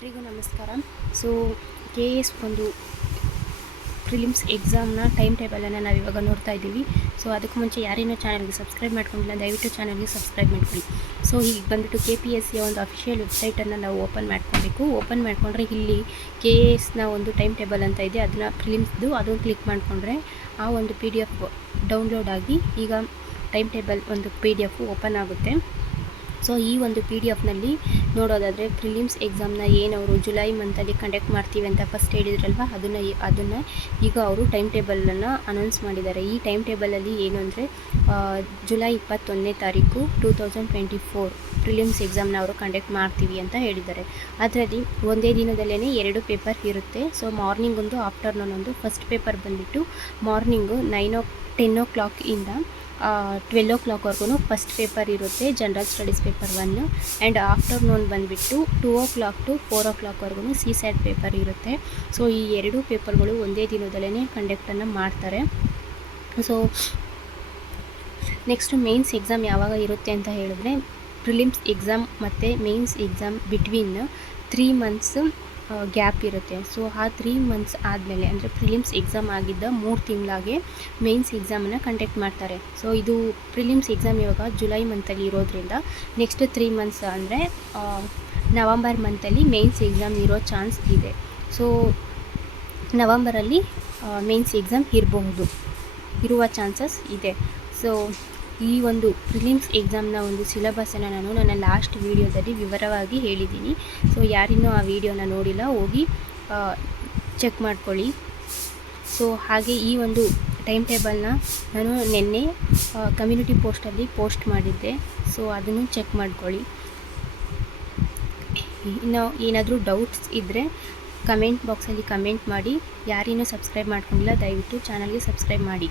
ಎಲ್ರಿಗೂ ನಮಸ್ಕಾರ. So KS ಒಂದು ಪ್ರಿಲಿಮ್ಸ್ ಎಕ್ಸಾಮ್ನ ಟೈಮ್ ಟೇಬಲನ್ನು ನಾವು ಇವಾಗ ನೋಡ್ತಾ ಇದ್ದೀವಿ. ಸೊ ಅದಕ್ಕೂ ಮುಂಚೆ ಯಾರೇನೋ ಚಾನಲ್ಗೆ ಸಬ್ಸ್ಕ್ರೈಬ್ ಮಾಡ್ಕೊಂಡಿಲ್ಲ, ದಯವಿಟ್ಟು ಚಾನಲ್ಗೆ ಸಬ್ಸ್ಕ್ರೈಬ್ ಮಾಡ್ಕೊಳ್ಳಿ. ಸೊ ಈಗ ಬಂದುಬಿಟ್ಟು KPSCಯ ಒಂದು ಅಫಿಷಿಯಲ್ ವೆಬ್ಸೈಟನ್ನು ನಾವು ಓಪನ್ ಮಾಡ್ಕೊಬೇಕು. ಓಪನ್ ಮಾಡಿಕೊಂಡ್ರೆ ಇಲ್ಲಿ KSನ ಒಂದು ಟೈಮ್ ಟೇಬಲ್ ಅಂತ ಇದೆ, ಅದನ್ನು ಪ್ರಿಲಿಮ್ಸ್ದು ಅದನ್ನು ಕ್ಲಿಕ್ ಮಾಡಿಕೊಂಡ್ರೆ ಆ ಒಂದು PDF ಡೌನ್ಲೋಡ್ ಆಗಿ ಈಗ ಟೈಮ್ ಟೇಬಲ್ ಒಂದು PDF ಓಪನ್ ಆಗುತ್ತೆ. ಸೊ ಈ ಒಂದು PDFನಲ್ಲಿ ನೋಡೋದಾದರೆ ಪ್ರಿಲಿಮ್ಸ್ ಎಕ್ಸಾಮ್ನ ಏನವರು ಜುಲೈ ಮಂತಲ್ಲಿ ಕಂಡಕ್ಟ್ ಮಾಡ್ತೀವಿ ಅಂತ ಫಸ್ಟ್ ಹೇಳಿದ್ರಲ್ವ, ಅದನ್ನು ಈಗ ಅವರು ಟೈಮ್ ಟೇಬಲನ್ನು ಅನೌನ್ಸ್ ಮಾಡಿದ್ದಾರೆ. ಈ ಟೈಮ್ ಟೇಬಲಲ್ಲಿ ಏನು ಅಂದರೆ ಜುಲೈ 21ನೇ ತಾರೀಕು 2024 ಪ್ರಿಲಿಮ್ಸ್ ಎಕ್ಸಾಮ್ನ ಅವರು ಕಂಡಕ್ಟ್ ಮಾಡ್ತೀವಿ ಅಂತ ಹೇಳಿದ್ದಾರೆ. ಅದರಲ್ಲಿ ಒಂದೇ ದಿನದಲ್ಲೇ 2 ಪೇಪರ್ ಇರುತ್ತೆ. ಸೊ ಮಾರ್ನಿಂಗ್ ಒಂದು, ಆಫ್ಟರ್ನೂನ್ ಒಂದು. ಫಸ್ಟ್ ಪೇಪರ್ ಬಂದುಬಿಟ್ಟು ಮಾರ್ನಿಂಗು 10 o'clock ಇಂದ 12 o'clockವರೆಗೂ ಫಸ್ಟ್ ಪೇಪರ್ ಇರುತ್ತೆ, general studies paper 1. And afternoon ಬಂದುಬಿಟ್ಟು 2 o'clock to 4 o'clockವರೆಗೂ CSAT ಪೇಪರ್ ಇರುತ್ತೆ. ಸೊ ಈ 2 ಪೇಪರ್ಗಳು ಒಂದೇ ದಿನದಲ್ಲೇ ಕಂಡಕ್ಟನ್ನು ಮಾಡ್ತಾರೆ. ಸೊ ನೆಕ್ಸ್ಟು ಮೇನ್ಸ್ ಎಕ್ಸಾಮ್ ಯಾವಾಗ ಇರುತ್ತೆ ಅಂತ ಹೇಳಿದ್ರೆ, ಪ್ರಿಲಿಮ್ಸ್ ಎಕ್ಸಾಮ್ ಮತ್ತು mains exam between 3 months gap ಇರುತ್ತೆ. ಸೊ ಆ 3 months ಆದಮೇಲೆ ಅಂದರೆ ಪ್ರಿಲಿಮ್ಸ್ ಎಕ್ಸಾಮ್ ಆಗಿದ್ದ 3 ತಿಂಗಳಾಗೆ ಮೇನ್ಸ್ ಎಕ್ಸಾಮನ್ನು ಕಂಡಕ್ಟ್ ಮಾಡ್ತಾರೆ. ಸೊ ಇದು ಪ್ರಿಲಿಮ್ಸ್ ಎಕ್ಸಾಮ್ ಇವಾಗ ಜುಲೈ ಮಂತಲ್ಲಿ ಇರೋದ್ರಿಂದ ನೆಕ್ಸ್ಟ್ 3 months ಅಂದರೆ ನವಂಬರ್ ಮಂತಲ್ಲಿ ಮೇನ್ಸ್ ಎಕ್ಸಾಮ್ ಇರೋ ಚಾನ್ಸ್ ಇದೆ. ಸೊ ನವಂಬರಲ್ಲಿ ಮೇನ್ಸ್ ಎಕ್ಸಾಮ್ ಇರುವ ಚಾನ್ಸಸ್ ಇದೆ. ಸೊ ಈ ಒಂದು ಪ್ರಿಲಿಮ್ಸ್ ಎಕ್ಸಾಮ್ನ ಒಂದು ಸಿಲೆಬಸನ್ನು ನಾನು ನನ್ನ ಲಾಸ್ಟ್ ವೀಡಿಯೋದಲ್ಲಿ ವಿವರವಾಗಿ ಹೇಳಿದ್ದೀನಿ. ಸೊ ಯಾರಿನ್ನೂ ಆ ವಿಡಿಯೋನ ನೋಡಿಲ್ಲ, ಹೋಗಿ ಚೆಕ್ ಮಾಡ್ಕೊಳ್ಳಿ. ಸೊ ಹಾಗೆ ಈ ಒಂದು ಟೈಮ್ ಟೇಬಲ್ನ ನಾನು ನಿನ್ನೆ ಕಮ್ಯುನಿಟಿ ಪೋಸ್ಟಲ್ಲಿ ಪೋಸ್ಟ್ ಮಾಡಿದ್ದೆ. ಸೊ ಅದನ್ನು ಚೆಕ್ ಮಾಡ್ಕೊಳ್ಳಿ. ಇನ್ನು ಏನಾದರೂ ಡೌಟ್ಸ್ ಇದ್ದರೆ ಕಮೆಂಟ್ ಬಾಕ್ಸಲ್ಲಿ ಕಮೆಂಟ್ ಮಾಡಿ. ಯಾರಿನ್ನೂ ಸಬ್ಸ್ಕ್ರೈಬ್ ಮಾಡ್ಕೊಂಡಿಲ್ಲ, ದಯವಿಟ್ಟು ಚಾನಲ್ಗೆ ಸಬ್ಸ್ಕ್ರೈಬ್ ಮಾಡಿ.